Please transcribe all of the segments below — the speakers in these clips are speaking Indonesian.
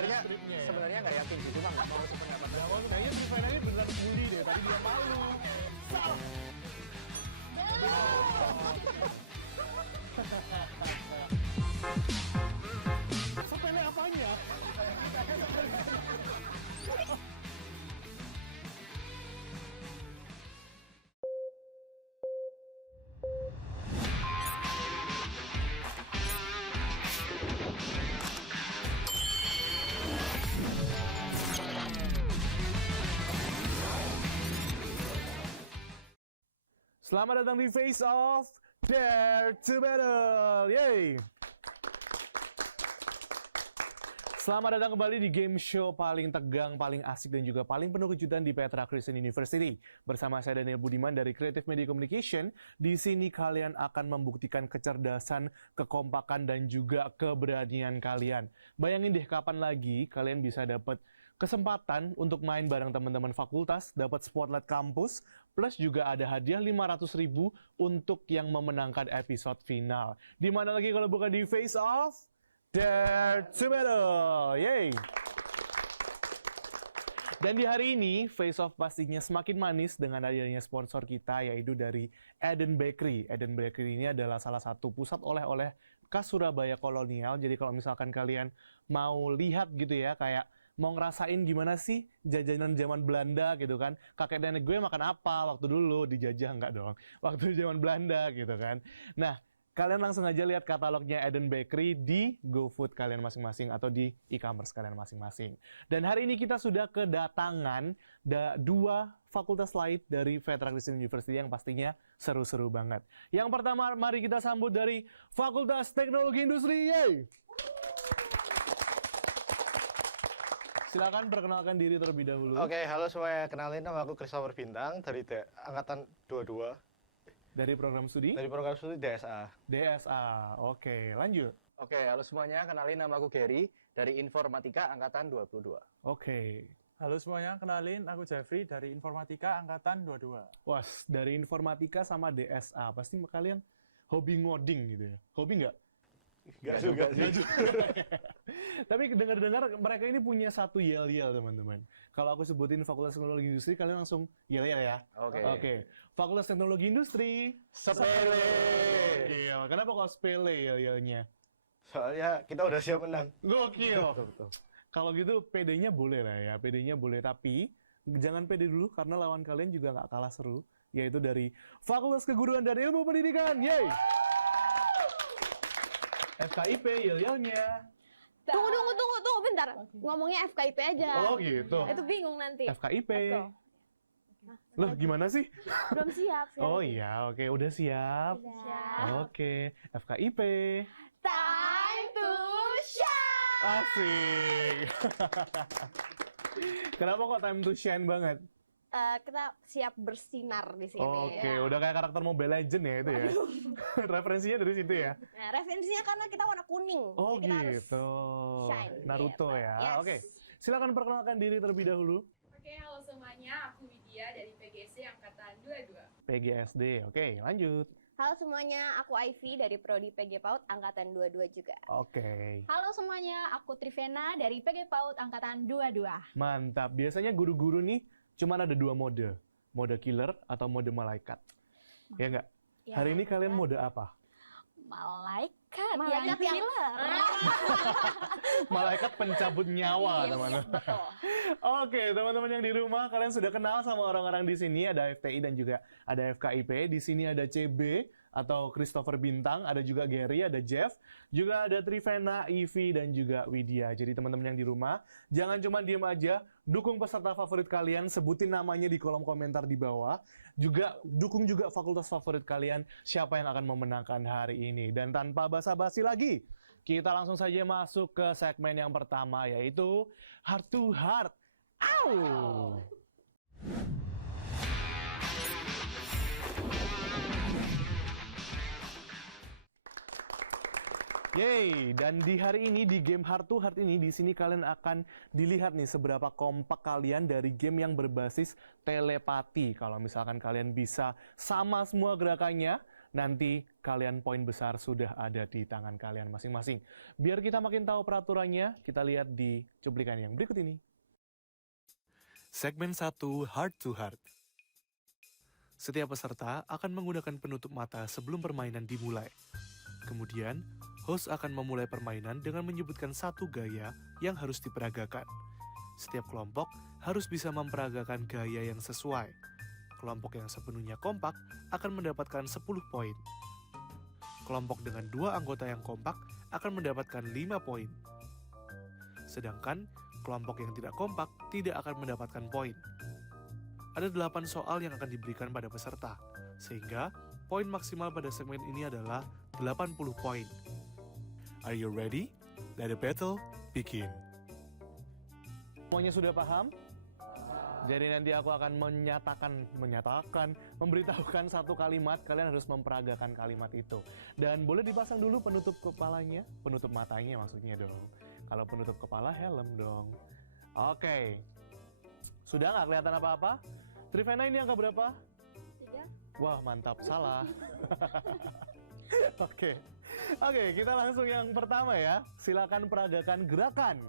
Sebenarnya nggak yakin sih, cuma nggak mau sependapat. Kayaknya Trivena ini beneran bully deh. Tadi dia malu. Sepele apanya? Selamat datang di Face Off Dare to Battle. Yeay! Selamat datang kembali di game show paling tegang, paling asik, dan juga paling penuh kejutan di Petra Christian University. Bersama saya Daniel Budiman dari Creative Media Communication. Di sini kalian akan membuktikan kecerdasan, kekompakan, dan juga keberanian kalian. Bayangin deh kapan lagi kalian bisa dapat kesempatan untuk main bareng teman-teman fakultas, dapat spotlight kampus, plus juga ada hadiah 500.000 untuk yang memenangkan episode final. Di mana lagi kalau bukan di Face Off Dare to Battle. Yeay! Dan di hari ini, Face Off pastinya semakin manis dengan adanya sponsor kita, yaitu dari Eden Bakery. Eden Bakery ini adalah salah satu pusat oleh-oleh khas Surabaya kolonial. Jadi kalau misalkan kalian mau lihat gitu ya, kayak mau ngerasain gimana sih jajanan zaman Belanda gitu kan. Kakek nenek gue makan apa waktu dulu, dijajah enggak dong. Waktu zaman Belanda gitu kan. Nah, kalian langsung aja lihat katalognya Eden Bakery di GoFood kalian masing-masing atau di e-commerce kalian masing-masing. Dan hari ini kita sudah kedatangan dua fakultas lain dari Petra Christian University yang pastinya seru-seru banget. Yang pertama, mari kita sambut dari Fakultas Teknologi Industri. Yeay! Silakan perkenalkan diri terlebih dahulu. Oke, halo semuanya. Kenalin, nama aku Christopher Bintang dari Angkatan 22. Dari program studi? Dari program studi DSA. DSA. Oke, lanjut. Oke, halo semuanya. Kenalin, nama aku Gary dari Informatika Angkatan 22. Oke. Halo semuanya, kenalin aku Jeffrey dari Informatika Angkatan 22. Was, dari Informatika sama DSA. Pasti kalian hobi ngoding gitu ya? Hobi nggak? Nggak juga sih. Tapi dengar-dengar mereka ini punya satu yel-yel, teman-teman. Kalau aku sebutin Fakultas Teknologi Industri, kalian langsung yel-yel ya? Oke. Fakultas Teknologi Industri, Sepele. Iya, kenapa kok sepele yel-yelnya? Soalnya kita udah siap menang. Gokil. Kalau gitu PD-nya boleh lah ya, PD-nya boleh. Tapi jangan PD dulu karena lawan kalian juga nggak kalah seru. Yaitu dari Fakultas Keguruan dan Ilmu Pendidikan. Yeay! FKIP yel-yelnya. Tunggu, bentar. Ngomongnya FKIP aja. Oh gitu. Itu bingung nanti. FKIP. Let's go. Loh, gimana sih? Belum siap. Oh iya, oke. Udah siap? Siap. Oke. FKIP. Time to shine. Asik. Kenapa kok time to shine banget? Kita siap bersinar di sini. Oke, ya. udah kayak karakter Mobile Legends ya itu ya. Referensinya dari situ ya. Nah, referensinya karena kita warna kuning. Oh Jadi kita harus gitu. shine, Naruto gitu. ya. Yes. Oke. Silakan perkenalkan diri terlebih dahulu. Oke, halo semuanya. Aku Widya dari PGSD Angkatan 22. PGSD. Oke, lanjut. Halo semuanya, aku Ivy dari Prodi PG PAUD Angkatan 22 juga. Oke. Halo semuanya, aku Trivena dari PG PAUD Angkatan 22. Mantap. Biasanya guru-guru nih cuman ada dua mode. Mode killer atau mode malaikat. Ya nggak? Ya, Hari ini kalian mode apa? Malaikat Malaikat yang yang- killer. Malaikat pencabut nyawa, teman-teman. Betul. Oke, teman-teman yang di rumah, kalian sudah kenal sama orang-orang di sini. Ada FTI dan juga ada FKIP. Di sini ada CB atau Christopher Bintang, ada juga Gary, ada Jeff, juga ada Trivena, Ivy, dan juga Widya. Jadi teman-teman yang di rumah, jangan cuma diem aja, dukung peserta favorit kalian, sebutin namanya di kolom komentar di bawah. Juga dukung juga fakultas favorit kalian, siapa yang akan memenangkan hari ini. Dan tanpa basa-basi lagi, kita langsung saja masuk ke segmen yang pertama, yaitu Heart to Heart. Au! Yeay, dan di hari ini di game Heart to Heart ini di sini kalian akan dilihat nih seberapa kompak kalian dari game yang berbasis telepati. Kalau misalkan kalian bisa sama semua gerakannya nanti kalian poin besar sudah ada di tangan kalian masing-masing. Biar kita makin tahu peraturannya, kita lihat di cuplikan yang berikut ini. Segmen 1, Heart to Heart. Setiap peserta akan menggunakan penutup mata sebelum permainan dimulai. Kemudian, host akan memulai permainan dengan menyebutkan satu gaya yang harus diperagakan. Setiap kelompok harus bisa memperagakan gaya yang sesuai. Kelompok yang sepenuhnya kompak akan mendapatkan 10 poin. Kelompok dengan 2 anggota yang kompak akan mendapatkan 5 poin. Sedangkan kelompok yang tidak kompak tidak akan mendapatkan poin. Ada 8 soal yang akan diberikan pada peserta, sehingga poin maksimal pada segmen ini adalah 80 poin. Are you ready? Let the battle begin. Semuanya sudah paham? Jadi nanti aku akan memberitahukan satu kalimat, kalian harus memperagakan kalimat itu. Dan boleh dipasang dulu penutup kepalanya, penutup matanya maksudnya dong. Kalau penutup kepala, helm dong. Oke. Sudah nggak kelihatan apa-apa? Trivena ini angka berapa? 3. Wah, mantap. Salah. Oke, kita langsung yang pertama ya. Silakan peragakan gerakan.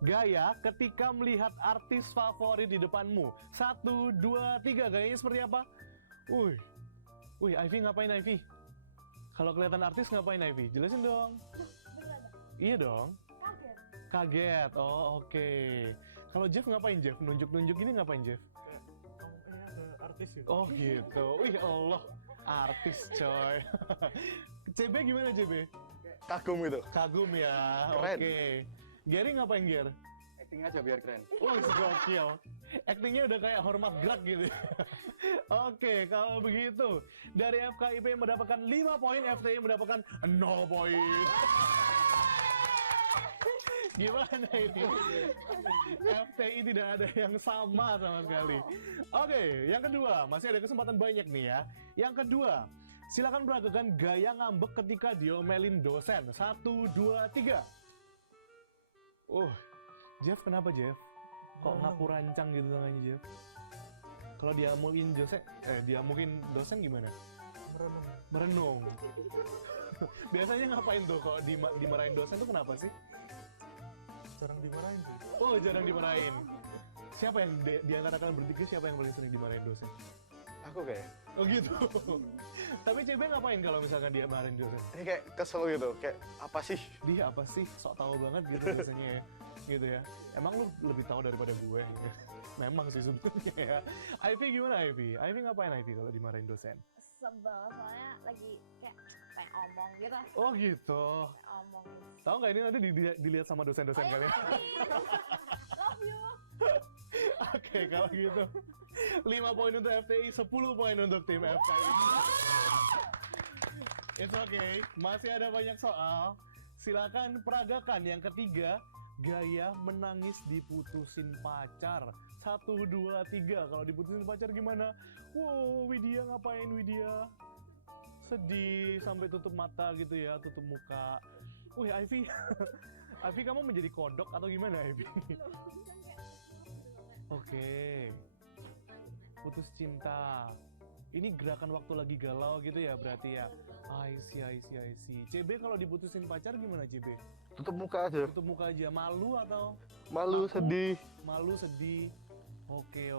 Gaya ketika melihat artis favorit di depanmu. 1, 2, 3. Gayanya seperti apa? Wih, Ivy ngapain Ivy? Kalau kelihatan artis ngapain Ivy? Jelasin dong. Iya dong. Kaget. Oh, oke. Kalau Jeff ngapain Jeff? Nunjuk-nunjuk ini ngapain Jeff? Ada artis gitu. Oh gitu. Wih Allah, artis coy. CB gimana CB? Kagum gitu. Kagum ya. Keren. Oke. Gary ngapain Ger? Acting aja biar keren. Gokil. Actingnya udah kayak hormat gerak gitu. Oke, kalau begitu dari FKIP mendapatkan 5 poin, FTI mendapatkan 0 poin. Gimana ini? FTI tidak ada yang sama sekali. Oke, yang kedua, masih ada kesempatan banyak nih ya. Yang kedua, silakan peragakan gaya ngambek ketika diomelin dosen. 1, 2, 3. Jeff kenapa Jeff? Kok ngaku rancang gitu tangannya Jeff? Kalau diamukin dosen gimana? Merenung. Biasanya ngapain tuh kalau dimarahin dosen tuh kenapa sih? Jarang dimarahin sih. Oh, jarang dimarahin. Siapa yang di antara kalian bertiga siapa yang paling sering dimarahin dosen? Aku kayak, Oh gitu. Tapi CB ngapain kalau misalkan dia marahin dosen? ini kayak kesel gitu, kayak apa sih? Dia apa sih? Sok tahu banget gitu biasanya ya. Gitu ya. Emang lu lebih tahu daripada gue. Memang sih sebetulnya ya. Ivy gimana Ivy? Ivy ngapain Ivy kalau dimarahin dosen? Sebel soalnya lagi kayak pengen omong gitu. Oh gitu. Pengen omong. Tahu nggak ini nanti dilihat sama dosen-dosen kalian? Love you. Oke, kalau gitu 5 poin untuk FTI, 10 poin untuk tim FKI. It's okay, masih ada banyak soal. Silakan peragakan yang ketiga, gaya menangis diputusin pacar. 1, 2, 3. Kalau diputusin pacar gimana? Wow, Widya ngapain Widya? Sedih sampai tutup mata gitu ya, tutup muka. Wih, Ivy. Ivy kamu menjadi kodok atau gimana Ivy? Oke. Putus cinta. Ini gerakan waktu lagi galau gitu ya berarti ya. I see. CB kalau diputusin pacar gimana CB? Tutup muka aja. Tutup muka aja, malu atau? Malu, sedih. Malu, sedih. Oke.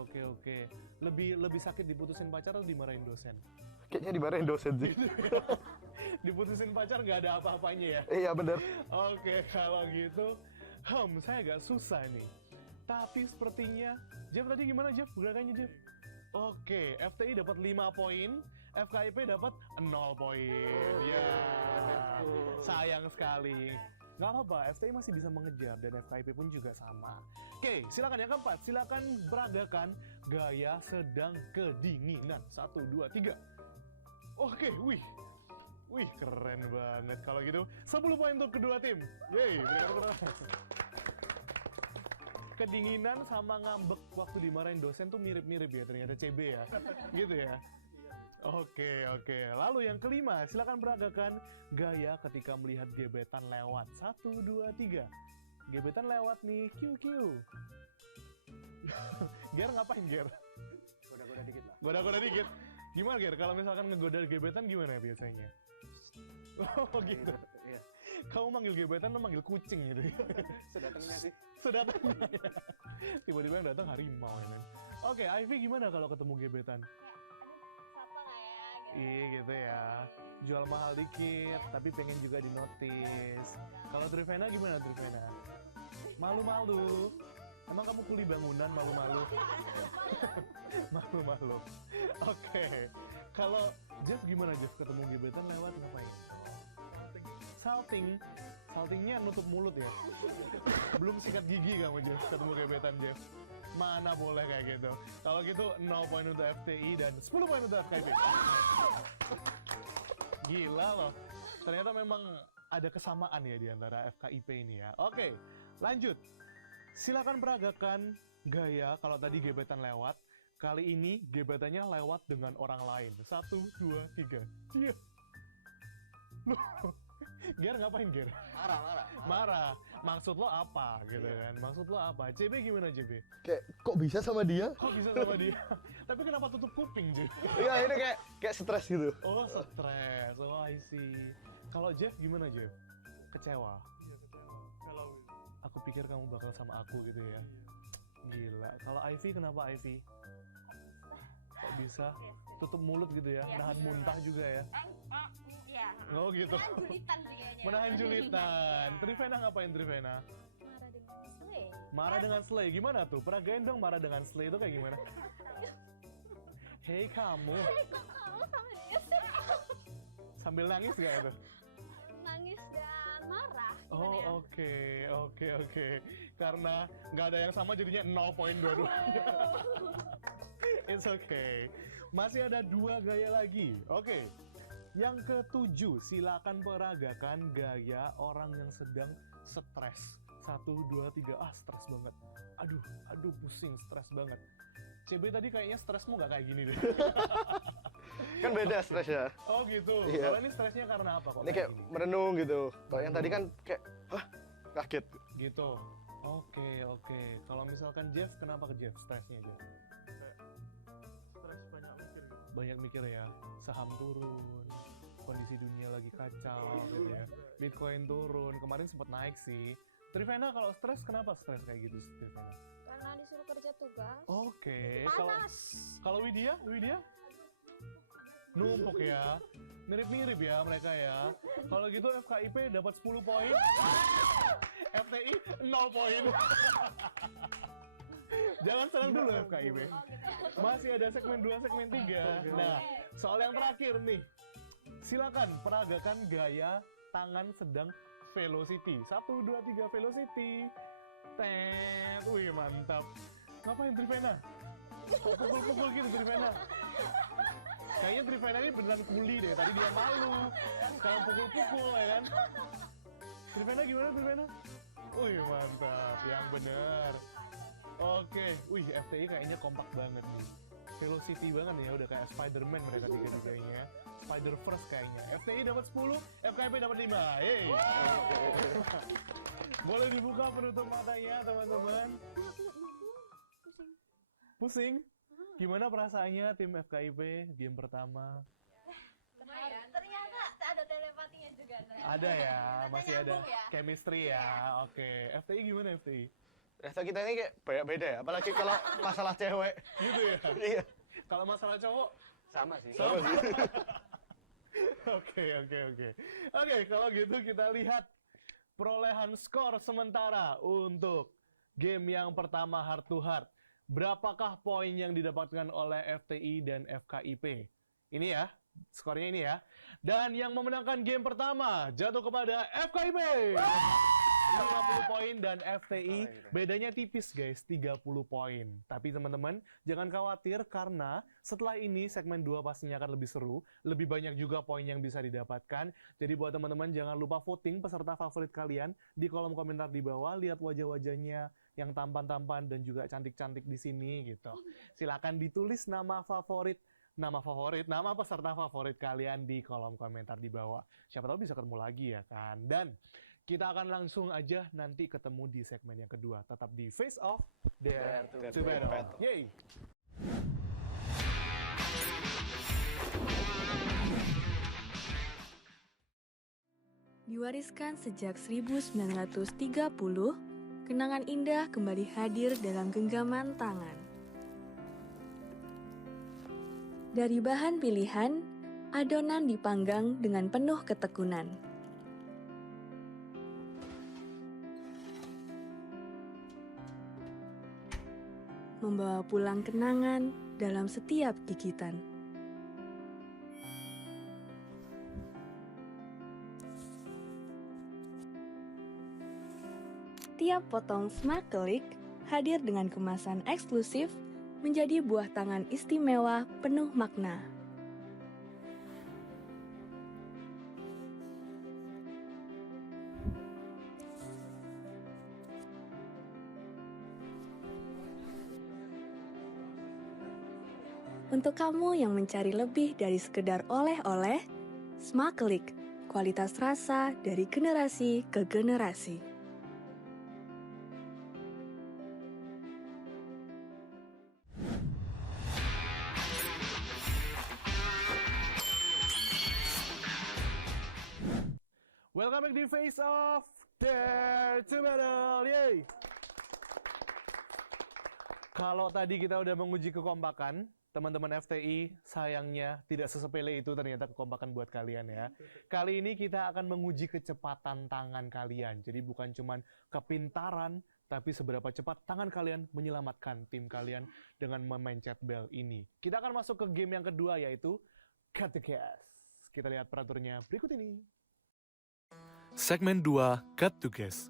Lebih sakit diputusin pacar atau dimarahin dosen? Kayaknya dimarahin dosen sih. Diputusin pacar nggak ada apa-apanya ya? Iya bener. Oke, kalau gitu, saya agak susah nih. Tapi sepertinya, Jeff tadi gimana Jeff? Gerakannya Jeff? Oke, FTI dapat 5 poin, FKIP dapat 0 poin. Ya, sayang sekali. Nggak apa-apa, FTI masih bisa mengejar dan FKIP pun juga sama. Oke, silakan yang keempat, silakan peragakan gaya sedang kedinginan. 1, 2, 3. Oke, wih keren banget. Kalau gitu 10 poin untuk kedua tim. Yeay, kedinginan sama ngambek waktu dimarahin dosen tuh mirip-mirip ya ternyata CB ya. Gitu ya. Oke. Lalu yang kelima, silakan peragakan gaya ketika melihat gebetan lewat. 1, 2, 3. Gebetan lewat nih, QQ. Ger ngapain Ger? Goda-goda dikit lah. Goda-goda dikit. Gimana Ger, kalau misalkan ngegoda gebetan gimana biasanya? Oh gitu. Iya. Kamu manggil gebetan, lo manggil kucing gitu. Sedatangnya sih. Sedatangnya ya. Tiba-tiba yang datang harimau ya kan. Oke, Ivy gimana kalau ketemu gebetan? Siapa lah ya? Gitu. Iya gitu ya. Jual mahal dikit, tapi pengen juga dinotis. Kalau Trivena gimana Trivena? Malu-malu. Emang kamu kuli bangunan malu-malu? Malu-malu. Oke. Kalau Jeff gimana Jeff ketemu gebetan lewat ngapain? Salting. Saltingnya nutup mulut ya. Belum sikat gigi kamu Jeff ketemu gebetan Jeff. Mana boleh kayak gitu. Kalau gitu 0 poin untuk FTI dan 10 poin untuk FKIP. Gila loh. Ternyata memang ada kesamaan ya di antara FKIP ini ya. Oke, lanjut. Silakan peragakan gaya kalau tadi gebetan lewat. Kali ini gebetannya lewat dengan orang lain. 1, 2, 3. Iya. Loh. Ger ngapain Ger? Marah. Marah. Maksud lo apa gitu kan? Maksud lo apa? CB gimana CB? Kayak kok bisa sama dia? Kok bisa sama dia? Tapi kenapa tutup kuping Jeff? Iya, ini kayak stres gitu. Oh stres. Oh I see. Kalau Jeff gimana Jeff? Kecewa. Iya, kecewa. Kalau Aku pikir kamu bakal sama aku gitu ya. Gila. Kalau Ivy kenapa Ivy? Kok bisa? Tutup mulut gitu ya? Iya. Nahan muntah juga ya? Iya. Oh gitu. Menahan julitan sih kayaknya. Menahan julitan. Trivena ngapain Trivena? Marah dengan Slay. Marah dengan Slay. Gimana tuh? Peragain dong marah dengan Slay itu kayak gimana? Hei kamu. Kok kamu sama dia sih? Sambil nangis gak itu? Nangis dan marah. Gimana Oh ya? oke. Karena nggak ada yang sama jadinya 0 poin dua-duanya. It's okay. Masih ada 2 gaya lagi. Oke. Yang ke-7, silakan peragakan gaya orang yang sedang stres. 1, 2, 3. Ah, stres banget. Aduh, pusing, stres banget. CB tadi kayaknya stresmu nggak kayak gini deh. Kan beda stresnya. Oh gitu. Iya. Kalau ini stresnya karena apa kok? Ini kayak gini? merenung gitu. Kalau yang tadi kan kayak, hah, kaget. Gitu. Oke. Kalau misalkan Jeff, kenapa ke Jeff stresnya Jeff? kayak stres banyak mikir gitu. Banyak mikir ya, saham turun, kondisi dunia lagi kacau gitu ya. Bitcoin turun, kemarin sempat naik sih. Trivena kalau stres kenapa stres kayak gitu Trivena? Karena disuruh kerja tugas. Oke, kalau Panas. kalau Widya numpuk ya. Mirip-mirip ya mereka ya. Kalau gitu FKIP dapat 10 poin. FTI 0 poin. Jangan senang dulu FKIP. Masih ada segmen 2, segmen 3. Nah, soal yang terakhir nih. Silakan peragakan gaya tangan sedang velocity. 1, 2, 3 velocity. Tet. Wih, mantap. Ngapain Trivena? Pukul-pukul gitu Trivena. Kayaknya Trivena ini beneran kuli deh. Tadi dia malu. Sekarang pukul-pukul ya kan. Trivena gimana Trivena? Wih, mantap. Yang bener. Oke. Wih, FTI kayaknya kompak banget nih. Velocity banget ya. Udah kayak Spider-Man mereka tiga-tiganya. Spider-Verse kayaknya. FTI dapat 10, FKIP dapat 5. Hey. Boleh dibuka penutup matanya, teman-teman. Pusing? Gimana perasaannya tim FKIP game pertama? Lumayan. Ternyata ada telepatinya juga. ternyata. Ada ya, masih ada nyambung ya. chemistry ya. Oke, FTI gimana FTI? Rasa kita ini kayak banyak beda ya, apalagi kalau masalah cewek. Gitu ya? Iya. Kalau masalah cowok, Sama sih. Sama sih. Oke, kalau gitu kita lihat perolehan skor sementara untuk game yang pertama heart to heart. Berapakah poin yang didapatkan oleh FTI dan FKIP? Ini ya, skornya ini ya. Dan yang memenangkan game pertama jatuh kepada FKIP. 50 poin dan FTI bedanya tipis guys, 30 poin. Tapi teman-teman jangan khawatir karena setelah ini segmen 2 pastinya akan lebih seru, lebih banyak juga poin yang bisa didapatkan. Jadi buat teman-teman jangan lupa voting peserta favorit kalian di kolom komentar di bawah, lihat wajah-wajahnya yang tampan-tampan dan juga cantik-cantik di sini gitu. Silakan ditulis nama peserta favorit kalian di kolom komentar di bawah. Siapa tahu bisa ketemu lagi ya kan. Dan kita akan langsung aja nanti ketemu di segmen yang kedua. Tetap di Face Off, Dare to Battle. Yeay! Diwariskan sejak 1930, kenangan indah kembali hadir dalam genggaman tangan. Dari bahan pilihan, adonan dipanggang dengan penuh ketekunan. Membawa pulang kenangan dalam setiap gigitan. Tiap potong smakelik hadir dengan kemasan eksklusif menjadi buah tangan istimewa penuh makna. Untuk kamu yang mencari lebih dari sekedar oleh-oleh, smakelik, kualitas rasa dari generasi ke generasi. Welcome back di Face Off Dare to Battle, yay! Kalau tadi kita udah menguji kekompakan, teman-teman FTI, sayangnya tidak sesepele itu ternyata kekompakan buat kalian ya. Kali ini kita akan menguji kecepatan tangan kalian. Jadi bukan cuman kepintaran, tapi seberapa cepat tangan kalian menyelamatkan tim kalian dengan memencet bel ini. Kita akan masuk ke game yang kedua, yaitu Cut the Gas. Kita lihat peraturannya berikut ini. Segmen 2, Cut to Guess.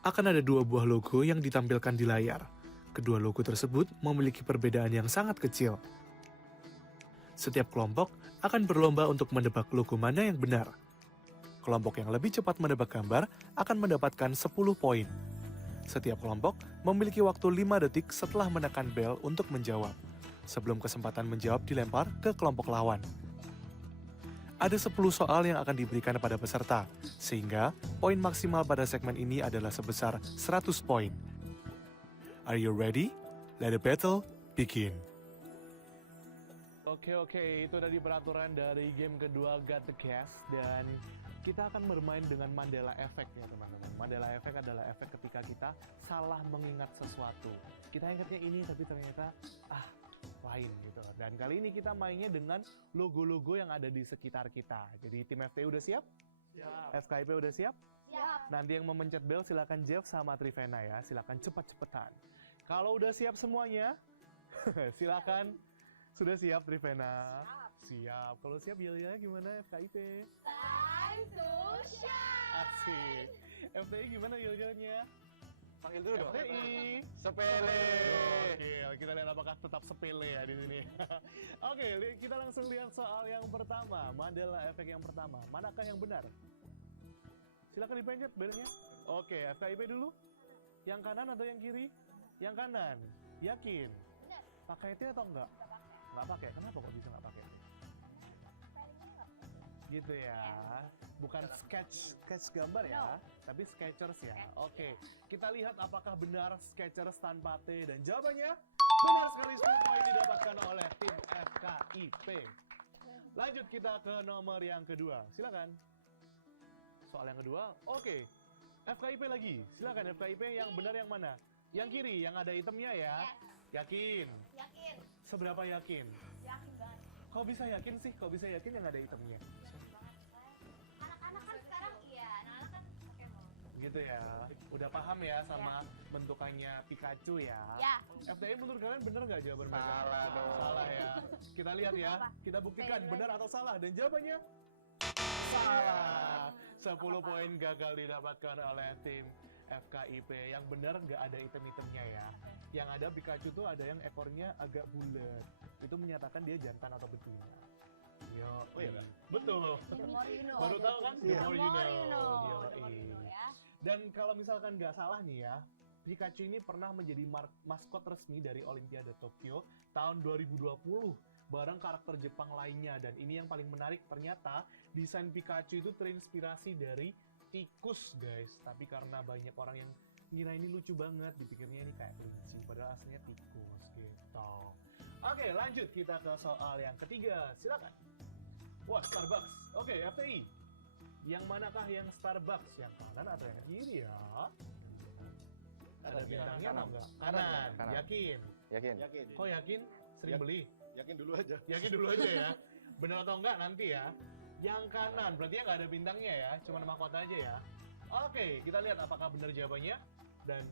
Akan ada 2 buah logo yang ditampilkan di layar. Kedua logo tersebut memiliki perbedaan yang sangat kecil. Setiap kelompok akan berlomba untuk menebak logo mana yang benar. Kelompok yang lebih cepat menebak gambar akan mendapatkan 10 poin. Setiap kelompok memiliki waktu 5 detik setelah menekan bel untuk menjawab, sebelum kesempatan menjawab dilempar ke kelompok lawan. Ada 10 soal yang akan diberikan pada peserta, sehingga poin maksimal pada segmen ini adalah sebesar 100 poin. Are you ready? Let the battle begin. Oke, itu tadi peraturan dari game kedua Got the Gas, dan kita akan bermain dengan Mandela Effect ya teman-teman. Mandela Effect adalah efek ketika kita salah mengingat sesuatu. Kita ingatnya ini tapi ternyata lain gitu. Dan kali ini kita mainnya dengan logo-logo yang ada di sekitar kita. Jadi tim FTI udah siap? Siap. FKIP udah siap? Siap. Nanti yang memencet bel silakan Jeff sama Trivena ya. Silakan cepat-cepatan. Kalau udah siap semuanya, silakan. Sudah siap Trivena? Siap. Kalau siap yel-yelnya gimana FKIP? Time to shine. Asik. FTI gimana yel-yelnya? Panggil dulu dong. FTI. Sepele. Oke, kita lihat apakah tetap sepele ya di sini. Oke, kita langsung lihat soal yang pertama. Mandela Effect yang pertama. Manakah yang benar? Silakan dipencet belnya. Oke, FKIP dulu. Yang kanan atau yang kiri? Yang kanan. Yakin? Pakai T atau enggak? Enggak pakai. Kenapa kok bisa enggak pakai T? Gitu ya. Bukan sketch gambar ya, tapi sketchers ya. Oke, kita lihat apakah benar sketchers tanpa T, dan jawabannya benar sekali. 10 poin didapatkan oleh tim FKIP. Lanjut kita ke nomor yang kedua. Silakan. Soal yang kedua. Oke. FKIP lagi. Silakan FKIP, yang benar yang mana? Yang kiri, yang ada itemnya ya. Yakin? Yakin. Seberapa yakin? Yakin banget. Kok bisa yakin sih? Kok bisa yakin yang ada itemnya? Anak-anak kan sekarang anak-anak kan Pokemon. Gitu ya. Udah paham ya sama bentukannya Pikachu ya. Ya. FTI menurut kalian bener nggak jawaban mereka? Salah dong. Salah ya. Kita lihat ya. Apa? Kita buktikan Saya benar atau salah, dan jawabannya salah. 10 poin gagal didapatkan oleh tim FKIP. Yang benar nggak ada item-itemnya ya. Yang ada Pikachu tuh ada yang ekornya agak bulat. Itu menyatakan dia jantan atau betina. Yo, Oh iya, betul. The more you know. Baru tahu kan? Iya. The more you know. The more Yoi. you know ya. Dan kalau misalkan nggak salah nih ya, Pikachu ini pernah menjadi maskot resmi dari Olimpiade Tokyo tahun 2020 bareng karakter Jepang lainnya. Dan ini yang paling menarik, ternyata desain Pikachu itu terinspirasi dari tikus guys. Tapi karena banyak orang yang ngira ini lucu banget, dipikirnya ini kayak kelinci, padahal aslinya tikus gitu. Oke, lanjut kita ke soal yang ketiga. Silakan. Wah, Starbucks. Oke, FTI. Yang manakah yang Starbucks? Yang kanan atau yang kiri ya? Ada bintangnya atau enggak? Kanan. Kanan. Yakin? Yakin? Yakin. Kok yakin? Sering beli? Yakin dulu aja. Yakin dulu aja ya. Bener atau enggak nanti ya. Yang kanan, berarti nggak ada bintangnya ya, cuma mahkota aja ya. Oke, kita lihat apakah benar jawabannya. Dan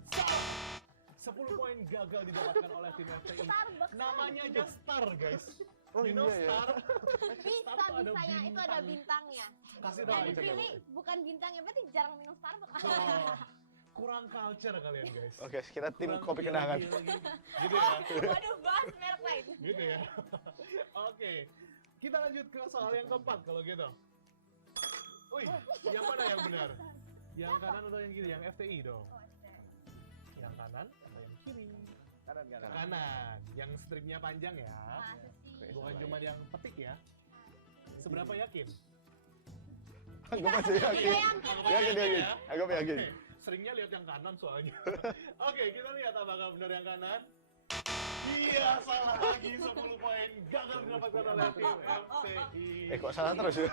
10 poin gagal didapatkan oleh tim FTI. Starbucks. Namanya aja Star, guys. Oh, You know iya ya. Star? Bisa, Star tuh ada bisa ya. Itu ada bintang. bintangnya. Kasih Yang tahu. dipilih bukan bintangnya, berarti jarang minum Starbucks. Tuh, kurang culture kalian, guys. Oke, kita tim Kurang kopi kenangan. lagi. Gitu ya. Waduh, bahas merek lain. Gitu ya. Oke. Kita lanjut ke soal yang keempat kalau gitu. Wih, yang mana yang benar? Yang kanan atau yang kiri? Yang FTI dong. Yang kanan atau yang kiri? Kanan. Kanan. Yang stripnya panjang ya. Masa sih? Bukan cuma yang petik ya. Seberapa yakin? Gue masih yakin. Yakin. ya? Agak yakin. Oke, seringnya lihat yang kanan soalnya. Oke, kita lihat apakah benar yang kanan. Iya, salah lagi 10 poin. Gagal didapatkan oleh tim FTI. Kok salah terus ya?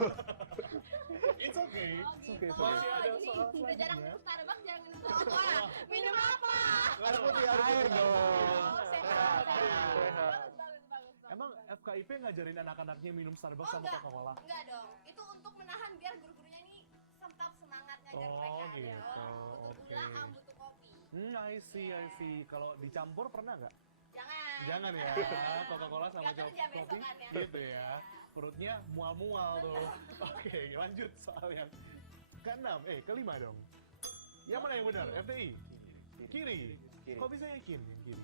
It's okay. Gitu. Masih ada Jadi soal udah jarang selanjutnya. minum Starbucks, jarang minum apa? Minum apa? Air putih dong. Oh, sehat. Sehat. Bagus. Emang FKIP ngajarin anak-anaknya minum Starbucks Oh, sama enggak. Coca-Cola? Enggak dong. Itu untuk menahan biar guru-gurunya ini tetap semangat ngajar Oh, mereka. gitu. Butuh Oke. gula, butuh kopi. I see. Kalau dicampur pernah nggak? Jangan. Jangan ya, Coca-Cola sama Nggak kerja kopi besokannya. gitu ya. Perutnya mual-mual tuh. Oke, lanjut soal yang keenam, kelima dong. Yang mana yang benar? FTI? Kiri. Kiri. Kok bisa yakin yang kiri?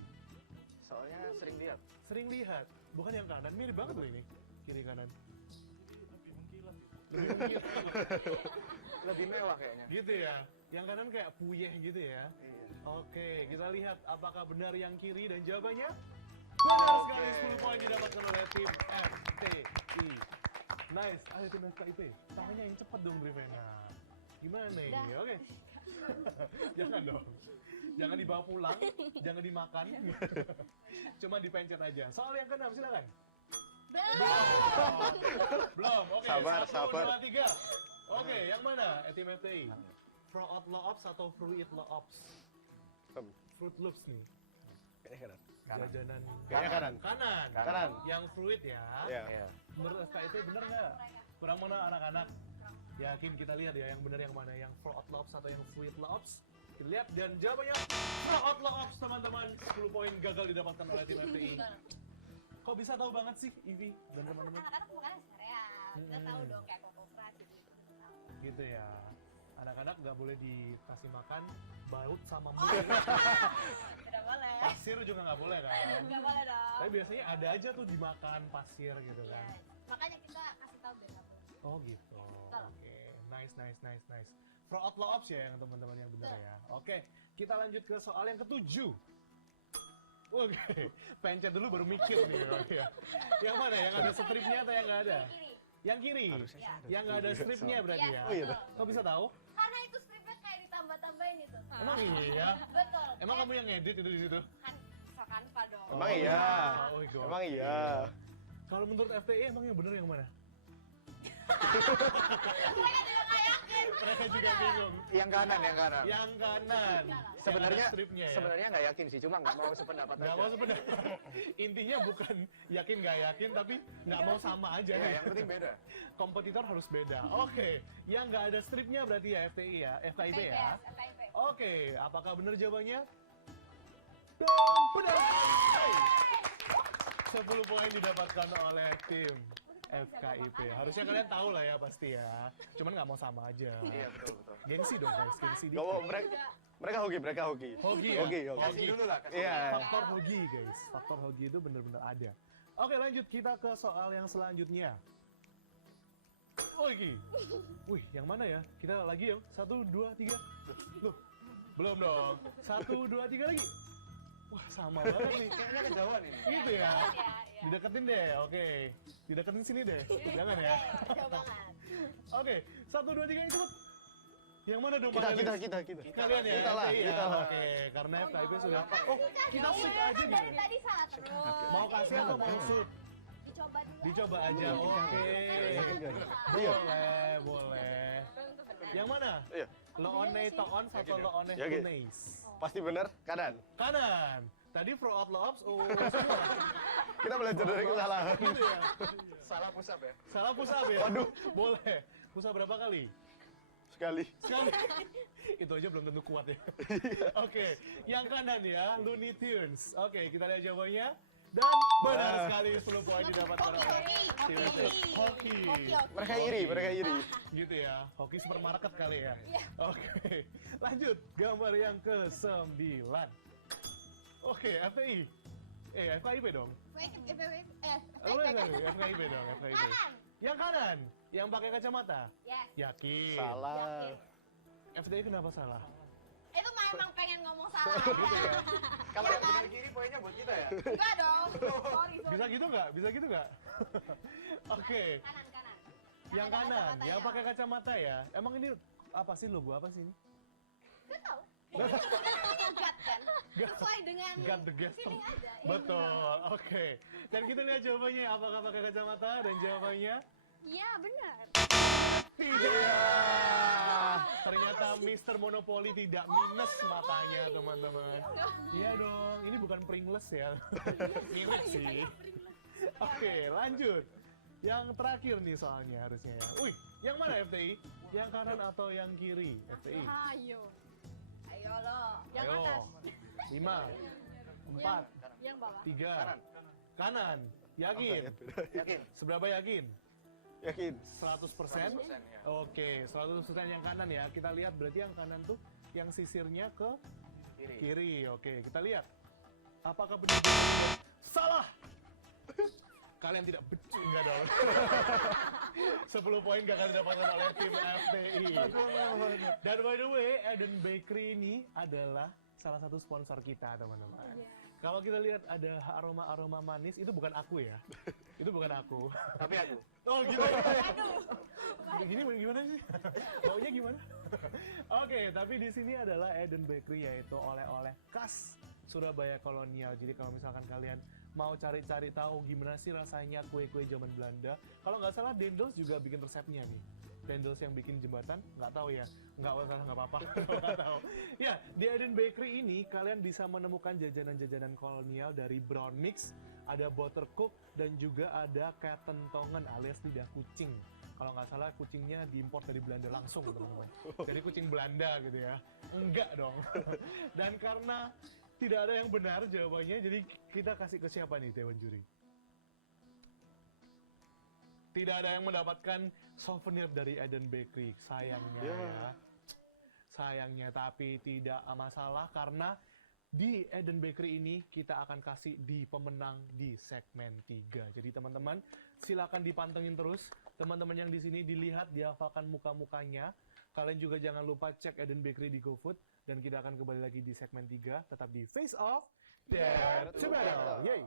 Soalnya sering lihat. Sering lihat, bukan yang kanan. Mirip banget loh ini, kiri kanan. Lebih mengkilat. Lebih mewah kayaknya. Gitu ya. Yang kanan kayak puyeh gitu ya. Iya. Oke, kita lihat apakah benar yang kiri dan jawabannya benar sekali. 10 poin didapatkan oleh tim FTI. Nice, ayo tim FKIP. Tangannya yang cepat dong, Rivena. Gimana nih? Udah. Oke. Jangan dong. Jangan dibawa pulang, jangan dimakan. Cuma dipencet aja. Soal yang keenam, silakan. Belum. Oke, Sabar, 1, sabar. 2, 3. Oke, yang mana? Tim FTI. Fruit Loops atau Fruit Loops? Fruit Loops nih. Kayaknya Kanan. Jajanan Kayaknya kanan. kanan. Kanan. Yang fruit ya. Iya. Iya. Menurut FKIP bener nggak? Kurang mana anak-anak? Yakin kita lihat ya yang bener yang mana? Yang Fruit Loops atau yang Fruit Loops? Kita lihat dan jawabannya Fruit Loops teman-teman. 10 poin gagal didapatkan oleh tim FTI. Kok bisa tahu banget sih Ivy dan teman-teman? Anak-anak makannya sereal. Kita tahu dong kayak Koko Crush gitu. Gitu ya. Anak-anak nggak boleh dikasih makan baut sama mie. Udah boleh. Pasir juga nggak boleh kan? Enggak boleh dong. Tapi biasanya ada aja tuh dimakan pasir gitu kan. Makanya kita kasih tahu biar nggak boleh. Oh gitu. Oke, nice. Fruit Loops ya yang teman-teman yang benar ya. Oke, kita lanjut ke soal yang ketujuh. Oke, pencet dulu baru mikir nih ya. Yang mana? Yang ada stripnya atau yang nggak ada? Kiri. Yang kiri. Ya. Yang nggak ada stripnya berarti ya. Oh iya. Kok bisa tahu? Karena itu stripnya kayak ditambah-tambahin itu. Emang iya? Betul. Emang kamu yang ngedit itu di situ? Kan Sokanva dong. Emang iya. Oh my God. Emang iya. Kalau menurut FTI emang yang benar yang mana? Mereka juga bingung. Yang kanan. Yang kanan. Sebenarnya Yang ada stripnya ya. sebenarnya nggak yakin sih, cuma nggak mau sependapat Nggak aja. mau sebenarnya. Intinya bukan yakin nggak yakin, tapi nggak mau sama aja Ya, nih. yang penting beda. Kompetitor harus beda. Oke, yang nggak ada stripnya berarti ya FTI ya, FKIP ya. FKIP. Oke, apakah benar jawabannya? Dan benar. 10 poin didapatkan oleh tim FKIP. Harusnya kalian tahu lah ya pasti ya. Cuman nggak mau sama aja. Iya, betul. Gengsi dong guys, gengsi Gak mau, dikit. mereka hoki. Hoki ya? Hoki. Kasih dulu lah, kasih Iya. Faktor hoki guys, faktor hoki itu benar-benar ada. Oke lanjut, kita ke soal yang selanjutnya. Wih, wih yang mana ya? Kita lagi ya, 1, 2, 3. Loh, belum dong. 1, 2, 3 lagi. Wah sama banget nih. Kayaknya kejauhan ini. Gitu ya. Iya. Dideketin deh, oke. Dideketin sini deh. Jangan ya. Jauh banget. Oke, 1, 2, 3 yang cepet. Yang mana dong? Kita. Kalian ya? Kita lah, FTI ya? kita lah. Oke, karena FKIP sudah. Oh, kita shoot aja Kan dari gitu. tadi salah terus. Mau kasih atau mau shoot? Dicoba dulu. Dicoba aja, oke. Yakin gak? Boleh. Iya. Loone Toon atau Loone Yakin. Tunis? Pasti benar, kanan. Kanan. Tadi pro out lo ups, semua. Kita belajar dari kesalahan. Gitu ya. Salah push up ya. Salah push up ya? Waduh. Boleh. Push up berapa kali? Sekali. Sekali. Itu aja belum tentu kuat ya. Oke, yang kanan ya, Looney Tunes. Oke, kita lihat jawabannya. Dan benar sekali 10 poin didapatkan oleh tim hoki. Mereka iri. Gitu ya, hoki supermarket kali ya. Oke, lanjut gambar yang ke-9. Oke, FPI. FKIP dong. FKIP dong, FKIP. Yang kanan, yang pakai kacamata. Yes. Yakin. Salah. FDI kenapa salah? Itu memang pengen ngomong salah. Gitu ya. Kalau yang benar kiri poinnya buat kita ya. Enggak dong. Sorry. Bisa gitu nggak? Bisa gitu nggak? Oke. Kanan. Yang ada kanan, kacamata yang ya. pakai kacamata ya. Emang ini apa sih, logo apa sih ini? Enggak tahu. Gut kan? Sesuai dengan Got the guest. feeling aja. Betul. Oke. Dan kita lihat jawabannya, apakah pakai kacamata, dan jawabannya Iya, benar. tidak. Ternyata Mr. Monopoly tidak minus matanya, teman-teman. Iya dong, ini bukan Pringles ya. Mirip sih. Oke, lanjut. Yang terakhir nih soalnya harusnya ya. Wih, yang mana FTI? Yang kanan atau yang kiri? FTI. Ayo. Ayo lo. Yang Ayo. atas. 5, 4, Yang bawah. 3. Kanan. Kanan. Yakin? Yakin? Seberapa yakin? Yakin. 100%? 100% ya. Oke, 100% yang kanan ya. Kita lihat berarti yang kanan tuh yang sisirnya ke Kiri. kiri. Oke, kita lihat. Apakah benar jawabannya salah? Kalian tidak betul, enggak dong. 10 poin gak akan didapatkan oleh tim FPI. Dan by the way, Eden Bakery ini adalah salah satu sponsor kita, teman-teman. Kalau kita lihat ada aroma-aroma manis, itu bukan aku ya. Itu bukan aku. Tapi aku. Oh gitu. Gini gimana sih? Baunya gimana? Oke, tapi di sini adalah Eden Bakery, yaitu oleh-oleh khas Surabaya kolonial. Jadi kalau misalkan kalian mau cari-cari tahu gimana sih rasanya kue-kue zaman Belanda, kalau nggak salah Dendels juga bikin resepnya nih. Dendels yang bikin jembatan, nggak tahu ya, nggak apa-apa, nggak tahu. Ya, di Eden Bakery ini kalian bisa menemukan jajanan-jajanan kolonial dari brown mix, ada buttercook, dan juga ada ketentongan alias lidah kucing. Kalau nggak salah kucingnya diimpor dari Belanda langsung, teman-teman. Jadi kucing Belanda gitu ya. Enggak dong. Dan karena tidak ada yang benar jawabannya, jadi kita kasih ke siapa nih Dewan Juri? Tidak ada yang mendapatkan souvenir dari Eden Bakery, sayangnya ya. Sayangnya, tapi tidak masalah karena di Eden Bakery ini kita akan kasih di pemenang di segmen 3. Jadi teman-teman silakan dipantengin terus. Teman-teman yang di sini dilihat, dihafalkan muka-mukanya. Kalian juga jangan lupa cek Eden Bakery di GoFood. Dan kita akan kembali lagi di segmen 3, tetap di Face Off Dare to Battle. Yeay!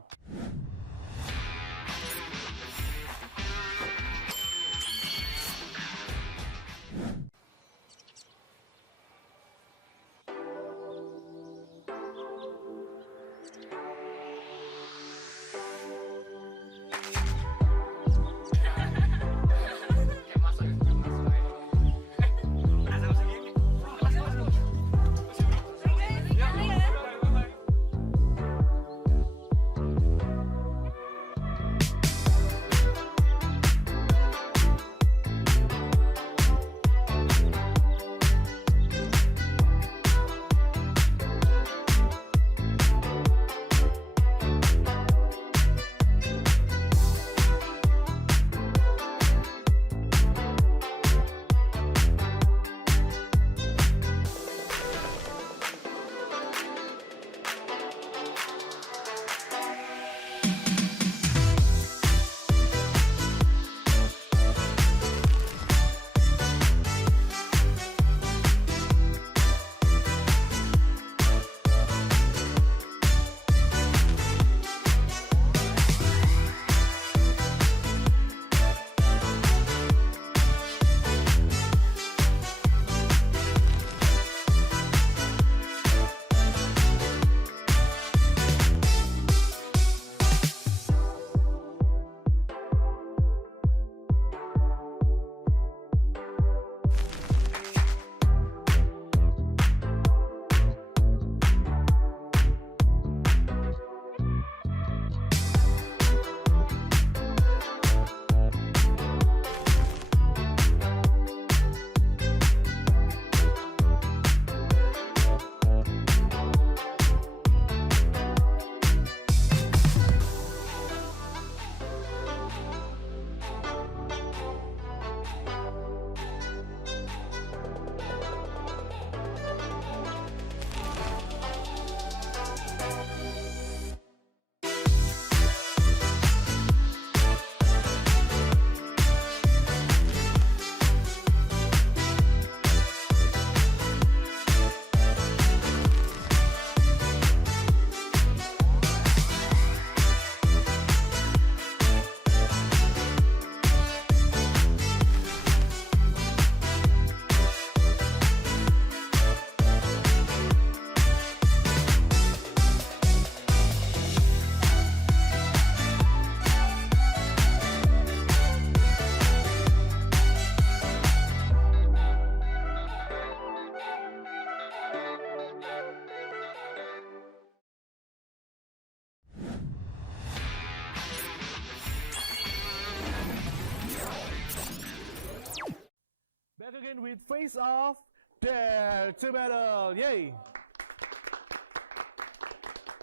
again with Face Off, Dare to Battle. Yay!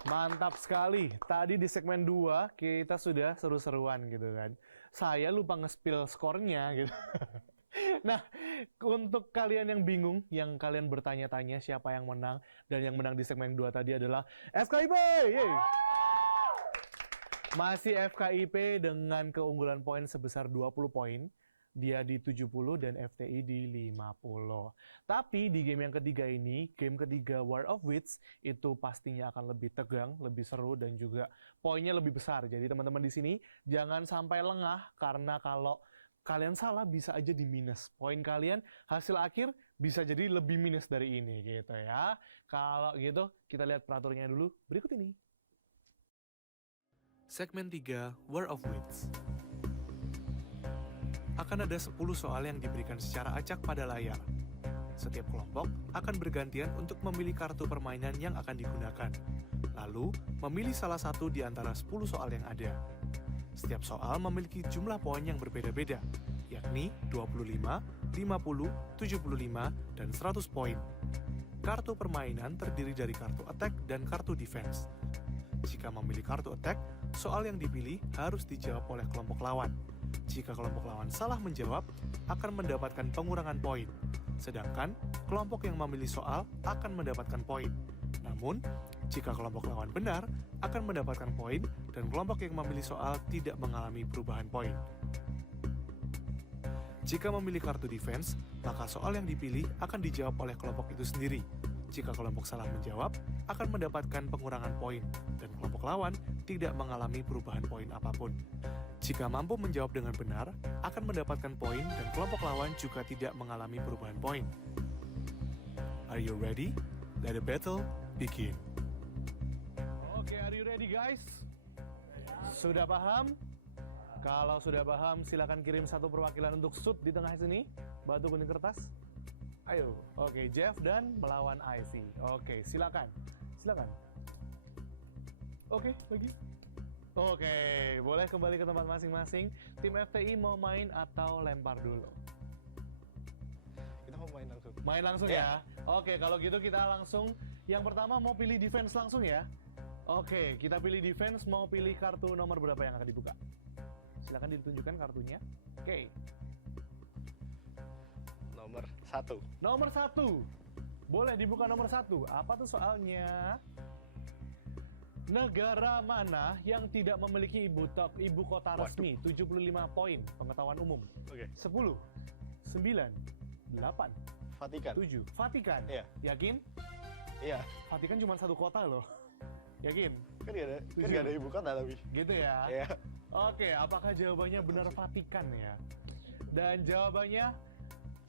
Mantap sekali. Tadi di segmen 2 kita sudah seru-seruan gitu kan. Saya lupa nge-spill skornya gitu. Nah, untuk kalian yang bingung, yang kalian bertanya-tanya siapa yang menang, dan yang menang di segmen 2 tadi adalah FKIP. Yeay! Masih FKIP dengan keunggulan poin sebesar 20 poin. Dia di 70 dan FTI di 50. Tapi di game yang ketiga ini, game ketiga War of Wits, itu pastinya akan lebih tegang, lebih seru, dan juga poinnya lebih besar. Jadi teman-teman di sini jangan sampai lengah, karena kalau kalian salah bisa aja di minus. Poin kalian hasil akhir bisa jadi lebih minus dari ini gitu ya. Kalau gitu kita lihat peraturannya dulu berikut ini. Segmen 3 War of Wits. Akan ada 10 soal yang diberikan secara acak pada layar. Setiap kelompok akan bergantian untuk memilih kartu permainan yang akan digunakan. Lalu, memilih salah satu di antara 10 soal yang ada. Setiap soal memiliki jumlah poin yang berbeda-beda, yakni 25, 50, 75, dan 100 poin. Kartu permainan terdiri dari kartu attack dan kartu defense. Jika memilih kartu attack, soal yang dipilih harus dijawab oleh kelompok lawan. Jika kelompok lawan salah menjawab, akan mendapatkan pengurangan poin. Sedangkan, kelompok yang memilih soal akan mendapatkan poin. Namun, jika kelompok lawan benar, akan mendapatkan poin, dan kelompok yang memilih soal tidak mengalami perubahan poin. Jika memilih kartu defense, maka soal yang dipilih akan dijawab oleh kelompok itu sendiri. Jika kelompok salah menjawab, akan mendapatkan pengurangan poin, dan kelompok lawan tidak mengalami perubahan poin apapun. Jika mampu menjawab dengan benar, akan mendapatkan poin, dan kelompok lawan juga tidak mengalami perubahan poin. Are you ready? Let the battle begin. Oke, are you ready guys? Sudah paham? Kalau sudah paham, silakan kirim satu perwakilan untuk shoot di tengah sini. Batu gunting kertas. Ayo. Oke, Jeff dan melawan Ivy. Oke, silakan. Silakan. Oke, lagi. Oke, boleh kembali ke tempat masing-masing. Tim FTI mau main atau lempar dulu? Kita mau main langsung. Main langsung ya? Oke, kalau gitu kita langsung. Yang pertama mau pilih defense langsung ya? Oke, kita pilih defense. Mau pilih kartu nomor berapa yang akan dibuka? Silakan ditunjukkan kartunya. Oke. Nomor 1. Nomor 1. Boleh dibuka nomor 1. Apa tuh soalnya? Negara mana yang tidak memiliki ibu kota resmi? 75 poin pengetahuan umum. Oke. 10, 9, 8, Vatikan. 7. Vatikan. Iya. Yakin? Iya. Vatikan cuma satu kota loh. Yakin? Kan nggak ada ibu kota tapi. Gitu ya? Iya. Oke, apakah jawabannya benar Vatikan ya? Dan jawabannya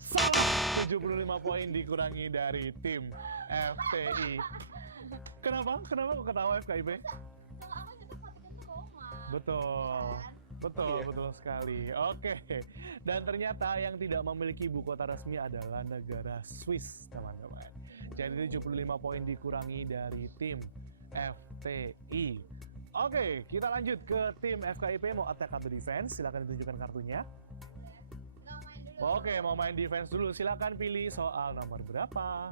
salah. 75 poin dikurangi dari tim FTI. Kenapa? Kenapa kok ketawa FKIP? Kalau aku nyetok Vatikan tuh Roma. Betul. Betul, Oh, iya. betul sekali. Oke. Dan ternyata yang tidak memiliki ibu kota resmi adalah negara Swiss, teman-teman. Jadi 75 poin dikurangi dari tim FTI. Oke, kita lanjut ke tim FKIP. Mau attack atau defense? Silakan ditunjukkan kartunya. Nggak main dulu. Oke, mau main defense dulu. Silakan pilih soal nomor berapa?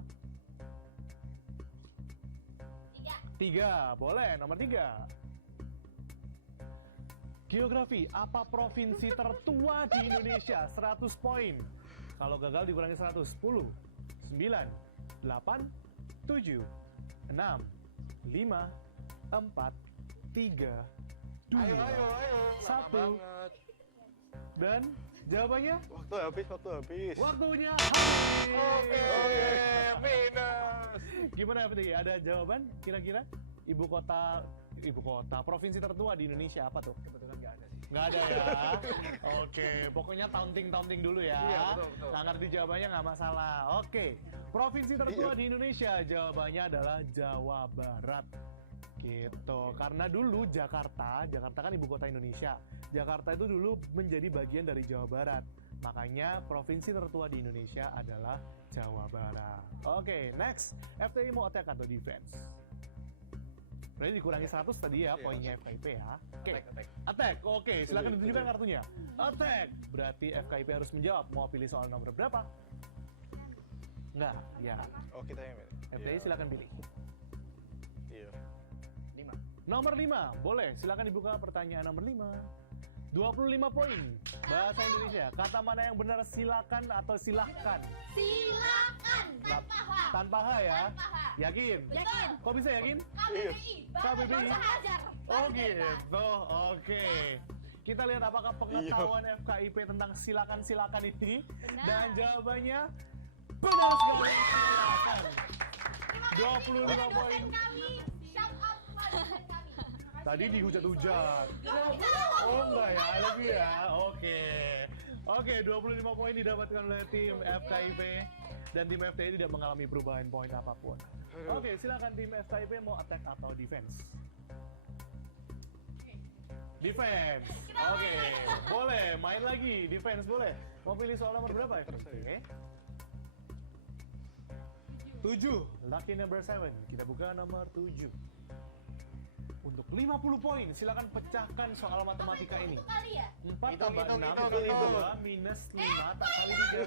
3. Boleh, nomor 3. Geografi, apa provinsi tertua di Indonesia? 100 poin. Kalau gagal dikurangi 100. 10, 9, 8, 7, 6, 5, 4, 3, 2, 1. Dan jawabannya? Waktu habis. Waktunya habis. Oke, minus. Gimana FTI? Ada jawaban kira-kira? Ibu kota, provinsi tertua di Indonesia apa tuh? Kebetulan nggak ada sih. Nggak ada ya? Oke, pokoknya taunting dulu ya. Iya, betul. Nggak ngerti jawabannya nggak masalah. Oke, provinsi tertua di Indonesia jawabannya adalah Jawa Barat. Gitu, karena dulu Jakarta kan ibu kota Indonesia. Jakarta itu dulu menjadi bagian dari Jawa Barat. Makanya provinsi tertua di Indonesia adalah Jawa Barat. Oke, next. FTI mau attack atau defense? Berarti dikurangi 100 tadi ya, Iya. poinnya FKIP ya. Oke. Attack. Attack. Oke, silakan Tujuh, ditunjukkan tujuh. kartunya. Attack. Berarti FKIP harus menjawab. Mau pilih soal nomor berapa? Enggak, ya. Oh, kita yang FDI silakan pilih. Iya. 5. Nomor 5, boleh. Silakan dibuka pertanyaan nomor 5. 25 poin. Bahasa Indonesia. Kata mana yang benar silakan atau silahkan? Silakan. Tanpa H. Tanpa H ya. Tanpa H. Yakin? Yakin. Kok bisa yakin? KBBI. KBBI. Bangsa Hajar. Oh gitu. Oke. Kita lihat apakah pengetahuan FKIP tentang silakan-silakan ini. Benar. Dan jawabannya benar sekali. Silakan. 25 poin. Kami. Shout out kepada dosen kami. Tadi dihujat-hujat. Oh enggak ya, lebih ya. Oke. Oke, 25 poin didapatkan oleh tim FKIP dan tim FTI tidak mengalami perubahan poin apapun. Oke, silakan tim FKIP mau attack atau defense. Defense. Oke, boleh main lagi. Defense boleh. Mau pilih soal nomor berapa ya? Oke. 7. Lucky number 7. Kita buka nomor 7. Untuk 50 poin, silakan pecahkan soal matematika ini. Itu kali ya? 4 Hitung, tambah hitung, 6 hitung, kali hitung. 2 minus 5 tak kali 3.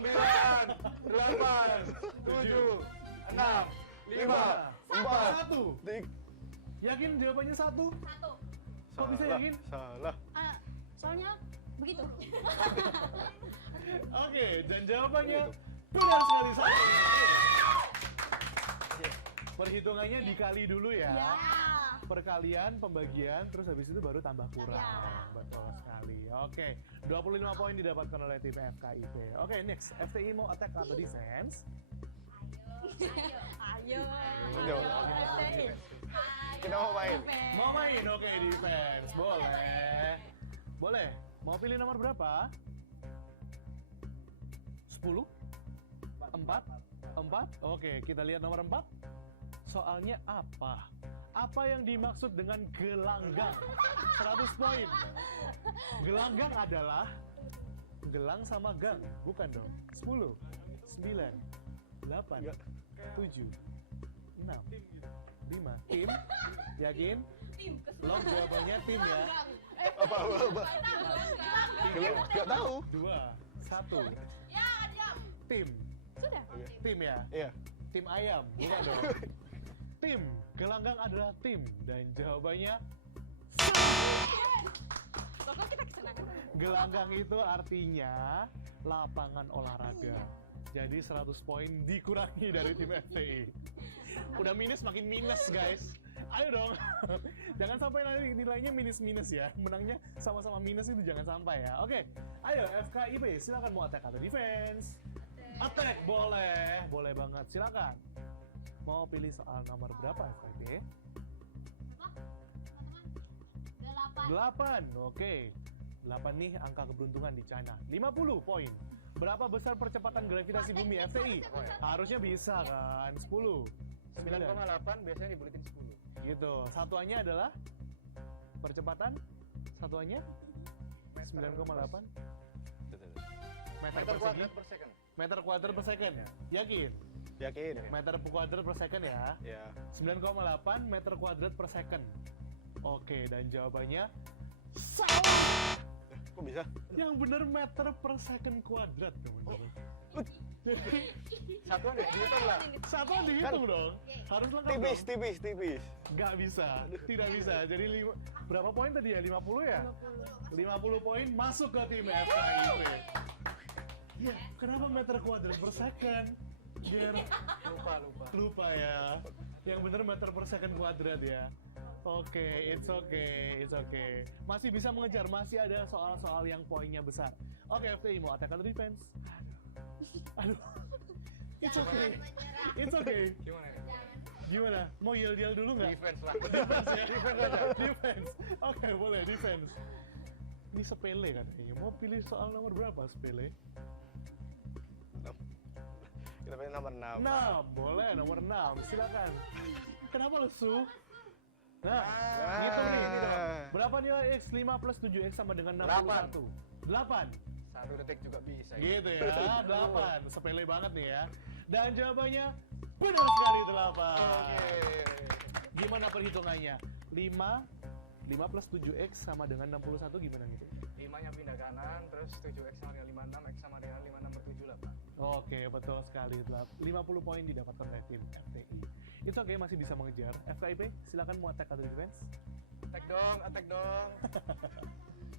9, 8, 7, 6, 5, 4, 1. 3. Yakin jawabannya 1? 1. Kok bisa yakin? Salah. Soalnya begitu. Oke, dan jawabannya benar sekali 1. Perhitungannya dikali dulu ya. Ya. Perkalian, pembagian, terus habis itu baru tambah kurang. Ya. Betul sekali. Oke, 25 poin didapatkan oleh tim FKIP. Oke, next. FTI mau attack atau defense? Ayo. Ayo. Kita mau main. Mau main? Oke, defense. Boleh. Boleh. Mau pilih nomor berapa? 10? 4? 4? Oke, kita lihat nomor 4. Soalnya apa? Apa yang dimaksud dengan gelanggang? 100 poin. Gelanggang adalah gelang sama gang, bukan dong? 10, 9, 8, 7, 6, 5. Tim? Yakin? Lock jawabannya tim ya. Apa? Gak tahu. 2, 1. Tim. Sudah. Tim ya? Iya. Tim ayam, bukan dong? Tim. Gelanggang adalah tim. Dan jawabannya Pokoknya kita kesenangan. gelanggang itu artinya lapangan olahraga. Jadi 100 poin dikurangi dari tim FTI. Udah minus makin minus guys. Ayo dong. Jangan sampai nanti nilainya minus-minus ya. Menangnya sama-sama minus itu jangan sampai ya. Oke. Ayo FKIP silakan mau attack atau defense. Attack boleh. Boleh banget. Silakan. Mau pilih soal nomor berapa FKIP? 8. Oke. 8 nih angka keberuntungan di China. 50 poin. Berapa besar percepatan gravitasi bumi FTI? Harusnya bisa kan? 10. 9,8 biasanya dibuletin 10. Gitu. Satuannya adalah percepatan satuannya 9,8 meter persegi kuadrat per second. meter kuadrat per second. Yakin? Yakin. Meter kuadrat per second ya. Ya. 9,8 meter kuadrat per second. Oke, dan jawabannya Kok bisa? yang benar meter per second kuadrat, teman-teman. Satuan ya, dihitung lah. Satuan dihitung dong. Harus lengkap Tipis, dong. tipis, tipis. Nggak bisa, tidak bisa. Jadi berapa poin tadi ya? 50 ya? 50 poin masuk ke tim FKIP. Ya, kenapa meter kuadrat per second? Biar lupa ya. Yang bener meter per second kuadrat ya. Oke, it's okay. Masih bisa mengejar, masih ada soal-soal yang poinnya besar. Oke, FTI mau attack atau defense? Aduh. It's okay. Gimana nih? Gimana? Mau yel-yel dulu nggak? Defense lah. Defense ya? Defense. Oke, boleh defense. Ini sepele katanya. Mau pilih soal nomor berapa sepele? Kita pilih nomor 6. 6. Boleh, nomor 6. Silakan. Kenapa lesu? Nah, ngitung nih. Ini dong. Berapa nilai X? 5 plus 7X sama dengan 61. 8. 1 detik juga bisa. Gitu ya, 8. Sepele banget nih ya. Dan jawabannya Benar sekali 8. Gimana perhitungannya? 5 plus 7X sama dengan 61 gimana gitu? 5-nya pindah kanan, terus 7X sama dengan 56, X sama dengan 56 per 7 lah, Pak. Oke, betul sekali. 50 poin didapatkan oleh tim FTI. Itu oke, masih bisa mengejar. FKIP, silakan mau attack atau defense? Attack dong.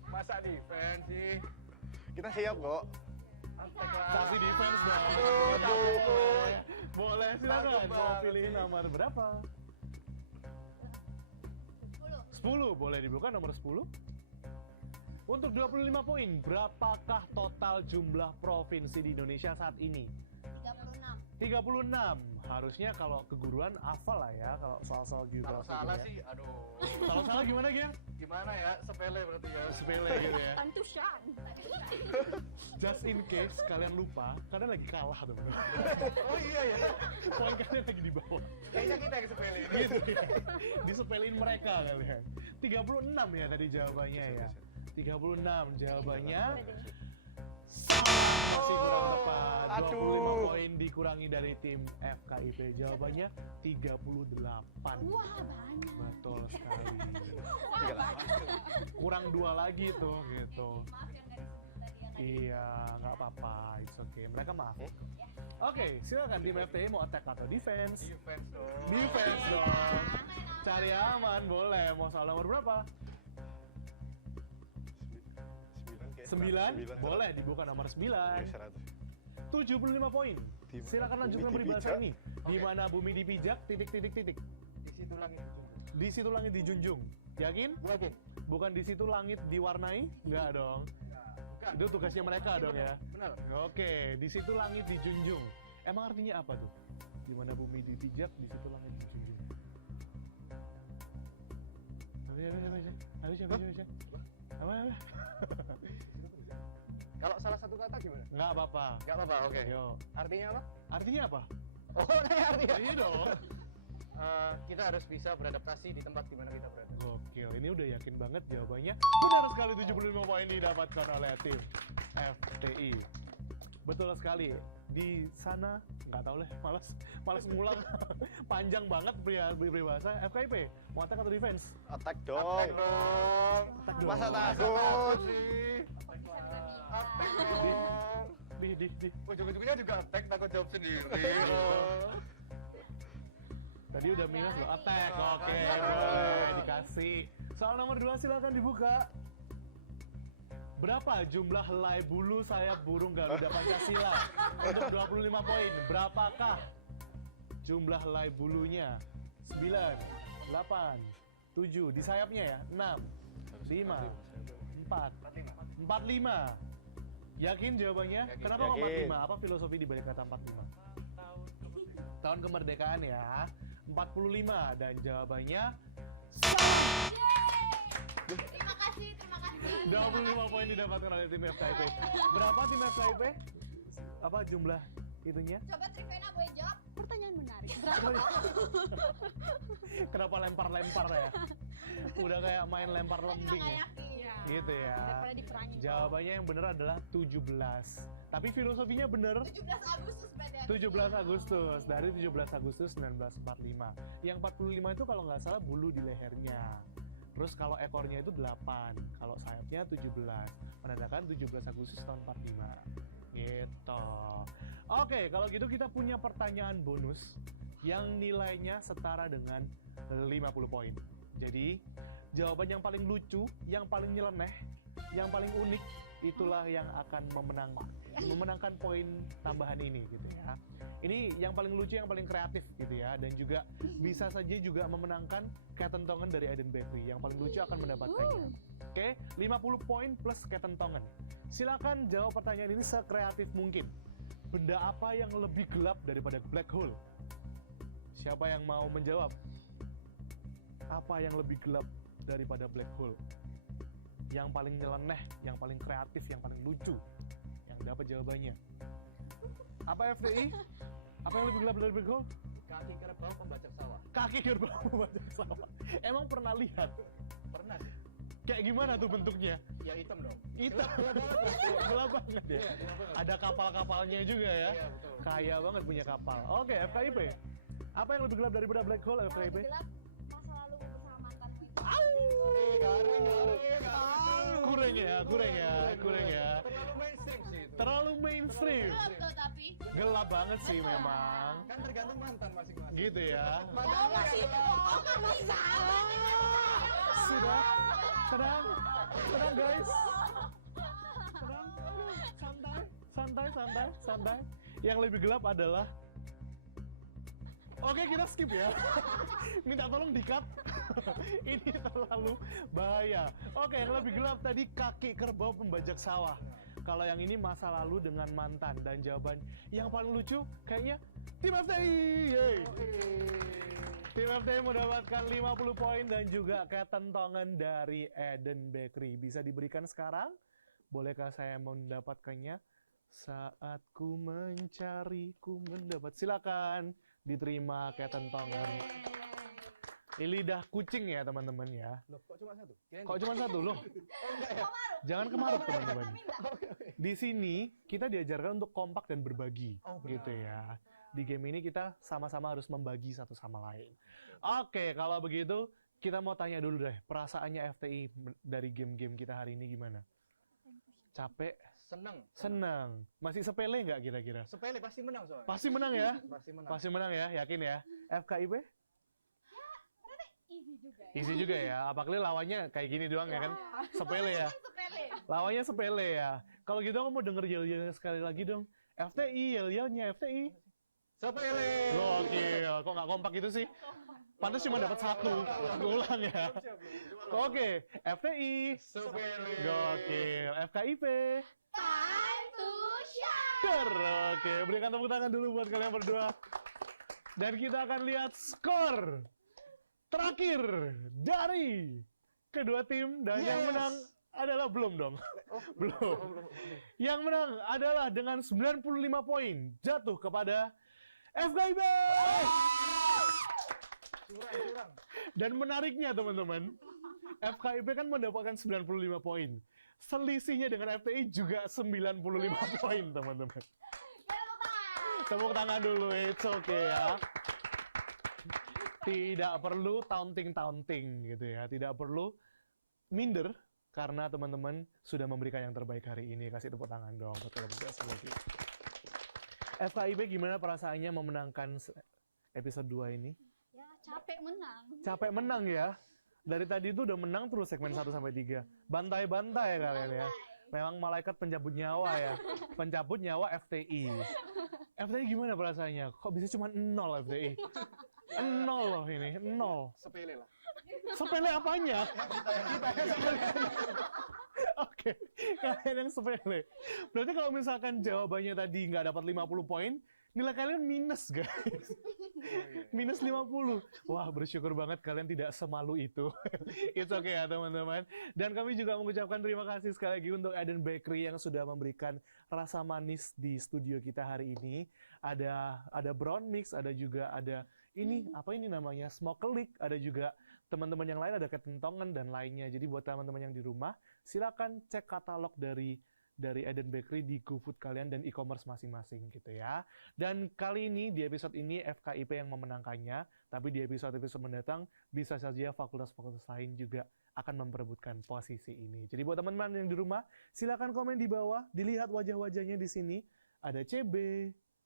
Masa defense sih? Kita siap kok. Attack lah. Kasih defense dong. Boleh, silakan. Takut Mau banget pilih sih. nomor berapa? 10. Boleh dibuka nomor 10. Untuk 25 poin, berapakah total jumlah provinsi di Indonesia saat ini? 36. Harusnya kalau keguruan hafal lah ya, kalau soal-soal Kalau geografi. salah gitu ya. sih, aduh. Kalau salah gimana, Gil? Gimana ya? Sepele berarti ya. Sepele gitu ya. Tantusan. Just in case kalian lupa, kalian lagi kalah teman-teman. Oh iya ya. Poin kalian lagi di bawah. Kayaknya kita yang sepele. Gitu ya. Disepelin mereka kalian. 36 ya tadi jawabannya ya. 36 jawabannya. Masih kurang tepat. 25 poin dikurangi dari tim FKIP. Jawabannya 38. Wah, banyak. Betul sekali. 38. Kurang 2 lagi tuh gitu. Iya, nggak apa-apa. It's okay. Mereka maaf. Oke, silakan tim FTI mau attack atau defense? Defense dong. Defense dong. Cari aman boleh. Mau soal nomor berapa? 9? Boleh dibuka nomor 9. 75 poin. Silakan lanjutkan peribahasa ini. Di mana bumi dipijak, titik. Di situ langit dijunjung. Di situ langit dijunjung. Yakin? Yakin? Bukan di situ langit diwarnai? Enggak dong. Bukan. Itu tugasnya mereka dong ya. Benar. Oke, di situ langit dijunjung. Emang artinya apa tuh? Di mana bumi dipijak, di situ langit dijunjung. Habis. Apa? Kalau salah satu kata gimana? Nggak apa-apa. Gak apa-apa, oke. Yo. Artinya apa? Artinya apa? Oh, nanya artinya. Iya dong. Kita harus bisa beradaptasi di tempat di mana kita berada. Gokil, ini udah yakin banget jawabannya. Benar sekali 75 poin didapatkan oleh tim FTI. Betul sekali. Di sana nggak tahu lah, malas ngulang. Panjang banget peribahasa. FKIP, mau attack atau defense? Attack dong. Attack dong. Attack dong. Masa takut? Attack dong. Di. Ujung-ujungnya juga attack, takut jawab sendiri. Tadi udah minus loh, attack. Iya, Oke, kan. dikasih. Soal nomor 2 silakan dibuka. Berapa jumlah helai bulu sayap burung Garuda Pancasila? Untuk 25 poin, berapakah jumlah helai bulunya? 9, 8, 7, di sayapnya ya? 6, 5, 4, 45. Yakin jawabannya? Yakin. Kenapa kok 45? Apa filosofi dibalik kata 45? Tahun kemerdekaan ya. 45 dan jawabannya Terima kasih. 25 poin didapatkan oleh tim FKIP. Berapa tim FKIP? Apa jumlah itunya? Coba Trivena boleh jawab? Pertanyaan menarik. Kenapa lempar-lempar ya? Udah kayak main lempar lembing ya. Gitu ya. Daripada dikurangin. Jawabannya yang benar adalah 17. Tapi filosofinya benar. 17 Agustus berarti. 17 Agustus, dari 17 Agustus 1945. Yang 45 itu kalau nggak salah bulu di lehernya. Terus kalau ekornya itu 8, kalau sayapnya 17. Menandakan 17 Agustus tahun 45. Gitu. Oke, kalau gitu kita punya pertanyaan bonus yang nilainya setara dengan 50 poin. Jadi, jawaban yang paling lucu, yang paling nyeleneh, yang paling unik, itulah yang akan memenangkan poin tambahan ini gitu ya. Ini yang paling lucu, yang paling kreatif gitu ya, dan juga bisa saja juga memenangkan ketentongan dari Aiden Bakery. Yang paling lucu akan mendapatkannya. Oke, 50 poin plus ketentongan. Silakan jawab pertanyaan ini sekreatif mungkin. Benda apa yang lebih gelap daripada black hole? Siapa yang mau menjawab? Apa yang lebih gelap daripada black hole? Yang paling nyeleneh, yang paling kreatif, yang paling lucu, yang dapat jawabannya. Apa FTI? Apa yang lebih gelap dari black hole? Kaki kerbau pembajak sawah. Kaki kerbau pembajak sawah. Emang pernah lihat? Pernah sih. Kayak gimana tuh bentuknya? Ya hitam dong. Hitam. Gelap banget ya. Ada kapal-kapalnya juga ya. Iya, betul. Kaya banget punya kapal. Oke, FKIP. Apa yang lebih gelap daripada black hole FKIP? Gelap masa lalu bersama mantanmu itu. Kurang ya. Terlalu mainstream sih itu. Terlalu mainstream. Gelap tuh tapi. Gelap banget sih memang. Kan tergantung mantan masing-masing. Gitu ya. Oh masih kan bisa. Sudah. Tenang guys. Santai. Yang lebih gelap adalah Oke, kita skip ya. Minta tolong di-cut. Ini terlalu bahaya. Oke, yang lebih gelap tadi kaki kerbau pembajak sawah. Kalau yang ini masa lalu dengan mantan. Dan jawaban yang paling lucu kayaknya tim FTI. Yeay. Tim FTI mendapatkan 50 poin dan juga ketentongan dari Eden Bakery. Bisa diberikan sekarang? Bolehkah saya mendapatkannya? Saat ku mencari, ku mendapat. Silakan diterima ketentongan. Ini lidah kucing ya teman-teman ya. Loh, kok cuma satu? Kok cuma satu loh? Jangan kemaruk teman-teman. Di sini kita diajarkan untuk kompak dan berbagi, gitu ya. Di game ini kita sama-sama harus membagi satu sama lain. Oke, kalau begitu kita mau tanya dulu deh, perasaannya FTI dari game-game kita hari ini gimana? Capek? Senang. Masih sepele nggak kira-kira? Sepele pasti menang soalnya. Pasti menang ya? Pasti menang. Ya, yakin ya? FKIP? Easy juga ya. Apalagi lawannya kayak gini doang ya kan? Sepele ya. Lawannya sepele ya. Kalau gitu aku mau denger yel-yelnya sekali lagi dong. FTI, yel-yelnya FTI. Sepele. Gokil. Kok nggak kompak itu sih? Pantas cuma dapat satu. Ulang ya. Oke, FTI. Sepele. Gokil. FKIP. Time to shine. Oke, berikan tepuk tangan dulu buat kalian berdua. Dan kita akan lihat skor terakhir dari kedua tim. Dan yang menang adalah belum dong. Belum. Yang menang adalah dengan 95 poin jatuh kepada FKIP. Curang. Dan menariknya teman-teman, FKIP kan mendapatkan 95 poin. Selisihnya dengan FTI juga 95 poin teman-teman. Tepuk tangan dulu, it's okay ya. Tidak perlu taunting gitu ya. Tidak perlu minder karena teman-teman sudah memberikan yang terbaik hari ini. Kasih tepuk tangan dong. FKIP gimana perasaannya memenangkan episode 2 ini? Ya capek menang. Capek menang ya. Dari tadi itu udah menang terus segmen 1 sampai 3. Bantai-bantai kalian ya. Memang malaikat pencabut nyawa ya. Pencabut nyawa FTI. FTI gimana perasaannya? Kok bisa cuma 0 FTI? 0 loh ini, 0. Sepele lah. Sepele apanya? Oke, kalian yang sepele. Berarti kalau misalkan jawabannya tadi nggak dapat 50 poin, nilai kalian minus guys. Minus 50. Wah, bersyukur banget kalian tidak semalu itu. It's okay ya teman-teman. Dan kami juga mengucapkan terima kasih sekali lagi untuk Eden Bakery yang sudah memberikan rasa manis di studio kita hari ini. Ada brown mix, ada juga ada ini apa ini namanya smokelik, ada juga teman-teman yang lain ada ketentongan dan lainnya. Jadi buat teman-teman yang di rumah, silakan cek katalog dari Eden Bakery di GoFood kalian dan e-commerce masing-masing gitu ya. Dan kali ini di episode ini FKIP yang memenangkannya, tapi di episode-episode mendatang bisa saja fakultas-fakultas lain juga akan memperebutkan posisi ini. Jadi buat teman-teman yang di rumah, silakan komen di bawah, dilihat wajah-wajahnya di sini. Ada CB,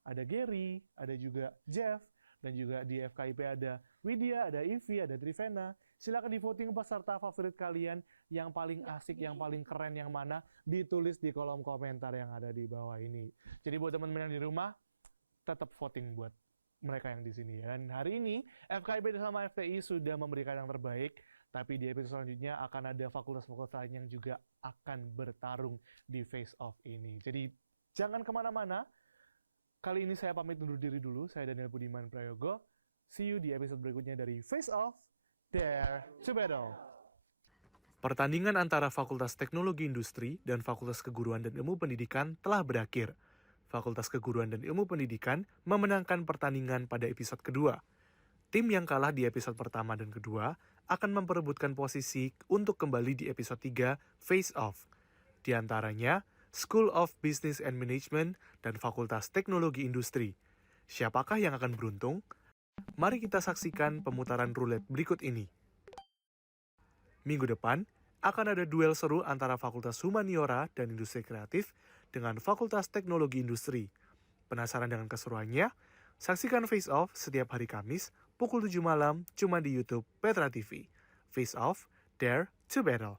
ada Gary, ada juga Jeff, dan juga di FKIP ada Widya, ada Ivi, ada Trivena. Silakan di voting peserta favorit kalian yang paling asik, yang paling keren yang mana, ditulis di kolom komentar yang ada di bawah ini. Jadi buat teman-teman yang di rumah, tetap voting buat mereka yang di sini. Dan hari ini FKIP sama FTI sudah memberikan yang terbaik, tapi di episode selanjutnya akan ada fakultas-fakultas lain yang juga akan bertarung di Face Off ini. Jadi jangan kemana-mana. Kali ini saya pamit undur diri dulu. Saya Daniel Budiman Prayogo. See you di episode berikutnya dari Face Off. Dare to Battle. Pertandingan antara Fakultas Teknologi Industri dan Fakultas Keguruan dan Ilmu Pendidikan telah berakhir. Fakultas Keguruan dan Ilmu Pendidikan memenangkan pertandingan pada episode kedua. Tim yang kalah di episode pertama dan kedua akan memperebutkan posisi untuk kembali di episode 3 Face Off. Di antaranya School of Business and Management dan Fakultas Teknologi Industri. Siapakah yang akan beruntung? Mari kita saksikan pemutaran roulette berikut ini. Minggu depan akan ada duel seru antara Fakultas Humaniora dan Industri Kreatif dengan Fakultas Teknologi Industri. Penasaran dengan keseruannya? Saksikan Face Off setiap hari Kamis pukul 7 malam cuma di YouTube Petra TV. Face Off, Dare to Battle.